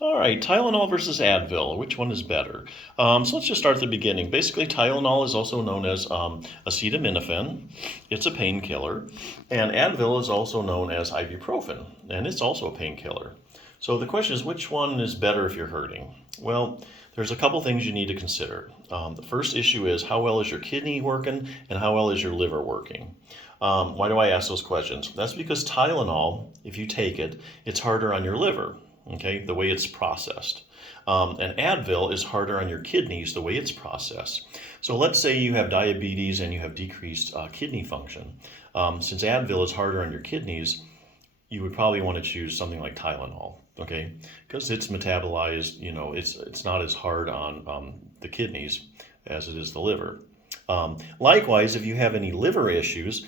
All right, Tylenol versus Advil. Which one is better? So let's just start at the beginning. Basically, Tylenol is also known as acetaminophen. It's a painkiller. And Advil is also known as ibuprofen, and it's also a painkiller. So the question is, which one is better if you're hurting? Well, there's a couple things you need to consider. The first issue is how well is your kidney working and how well is your liver working? Why do I ask those questions? That's because Tylenol, if you take it, it's harder on your liver, okay, the way it's processed. And Advil is harder on your kidneys, the way it's processed. So let's say you have diabetes and you have decreased kidney function. Since Advil is harder on your kidneys, you would probably want to choose something like Tylenol, okay? Because it's metabolized, it's not as hard on the kidneys as it is the liver. Likewise, if you have any liver issues,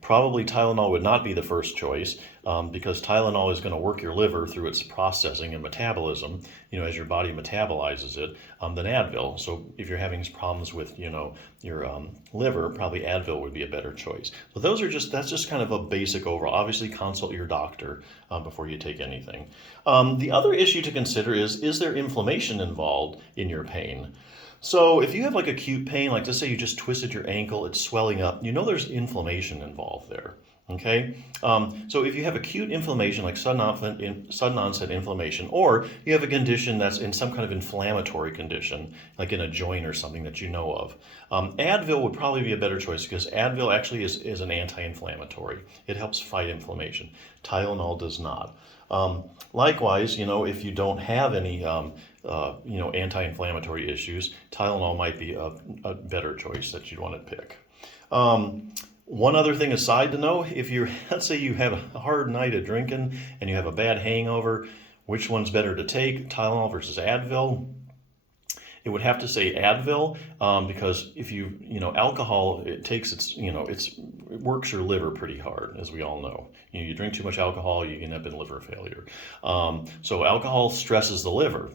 probably Tylenol would not be the first choice because Tylenol is going to work your liver through its processing and metabolism, as your body metabolizes it, than Advil. So if you're having problems with, your liver, probably Advil would be a better choice. So that's just kind of a basic overall. Obviously, consult your doctor before you take anything. The other issue to consider is there inflammation involved in your pain? So if you have like acute pain, like let's say you just twisted your ankle, it's swelling up, there's inflammation involved there. Okay, so if you have acute inflammation, like sudden onset inflammation, or you have a condition that's in some kind of inflammatory condition, like in a joint or something that you know of, Advil would probably be a better choice because Advil actually is an anti-inflammatory. It helps fight inflammation. Tylenol does not. Likewise, if you don't have any, anti-inflammatory issues, Tylenol might be a better choice that you'd want to pick. One other thing aside to know, let's say you have a hard night of drinking and you have a bad hangover, which one's better to take, Tylenol versus Advil? It would have to say Advil because if alcohol, it works your liver pretty hard, as we all know. You drink too much alcohol, you end up in liver failure. So alcohol stresses the liver.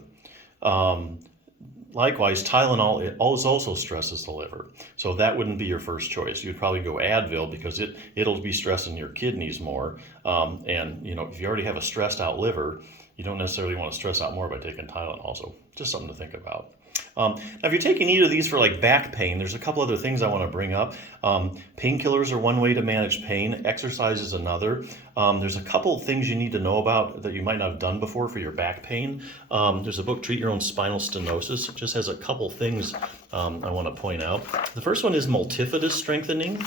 Likewise, Tylenol also stresses the liver. So that wouldn't be your first choice. You'd probably go Advil because it'll be stressing your kidneys more. And if you already have a stressed out liver, you don't necessarily want to stress out more by taking Tylenol. So just something to think about. Now, if you're taking either of these for like back pain, there's a couple other things I want to bring up. Painkillers are one way to manage pain. Exercise is another. There's a couple things you need to know about that you might not have done before for your back pain. There's a book, Treat Your Own Spinal Stenosis. It just has a couple things I want to point out. The first one is multifidus strengthening.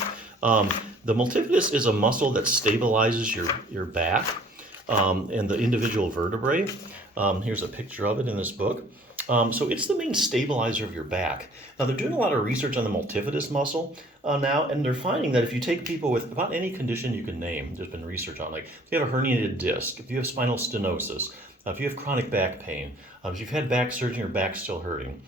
The multifidus is a muscle that stabilizes your back and the individual vertebrae. Here's a picture of it in this book. So it's the main stabilizer of your back. Now they're doing a lot of research on the multifidus muscle now, and they're finding that if you take people with about any condition you can name, there's been research on, like if you have a herniated disc, if you have spinal stenosis, if you have chronic back pain, if you've had back surgery and your back's still hurting,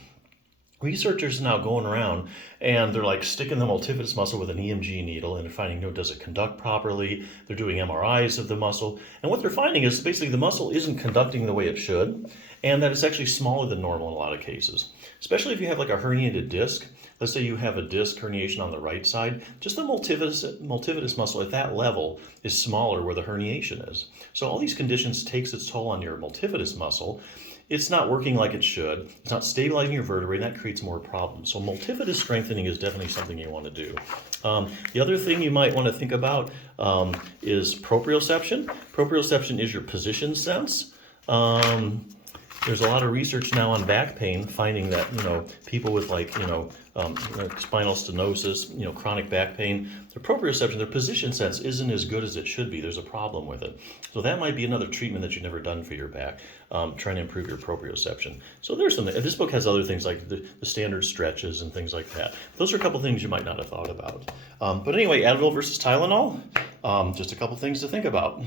researchers are now going around and they're like sticking the multifidus muscle with an EMG needle and they're finding, does it conduct properly? They're doing MRIs of the muscle. And what they're finding is basically the muscle isn't conducting the way it should and that it's actually smaller than normal in a lot of cases. Especially if you have like a herniated disc. Let's say you have a disc herniation on the right side, just the multifidus muscle at that level is smaller where the herniation is. So all these conditions takes its toll on your multifidus muscle. It's not working like it should. It's not stabilizing your vertebrae, and that creates more problems. So multifidus strengthening is definitely something you want to do. The other thing you might want to think about is proprioception. Proprioception is your position sense. There's a lot of research now on back pain finding that, people with spinal stenosis, chronic back pain, their proprioception, their position sense isn't as good as it should be. There's a problem with it. So that might be another treatment that you've never done for your back, trying to improve your proprioception. So there's something. This book has other things like the standard stretches and things like that. Those are a couple things you might not have thought about. But anyway, Advil versus Tylenol, just a couple things to think about.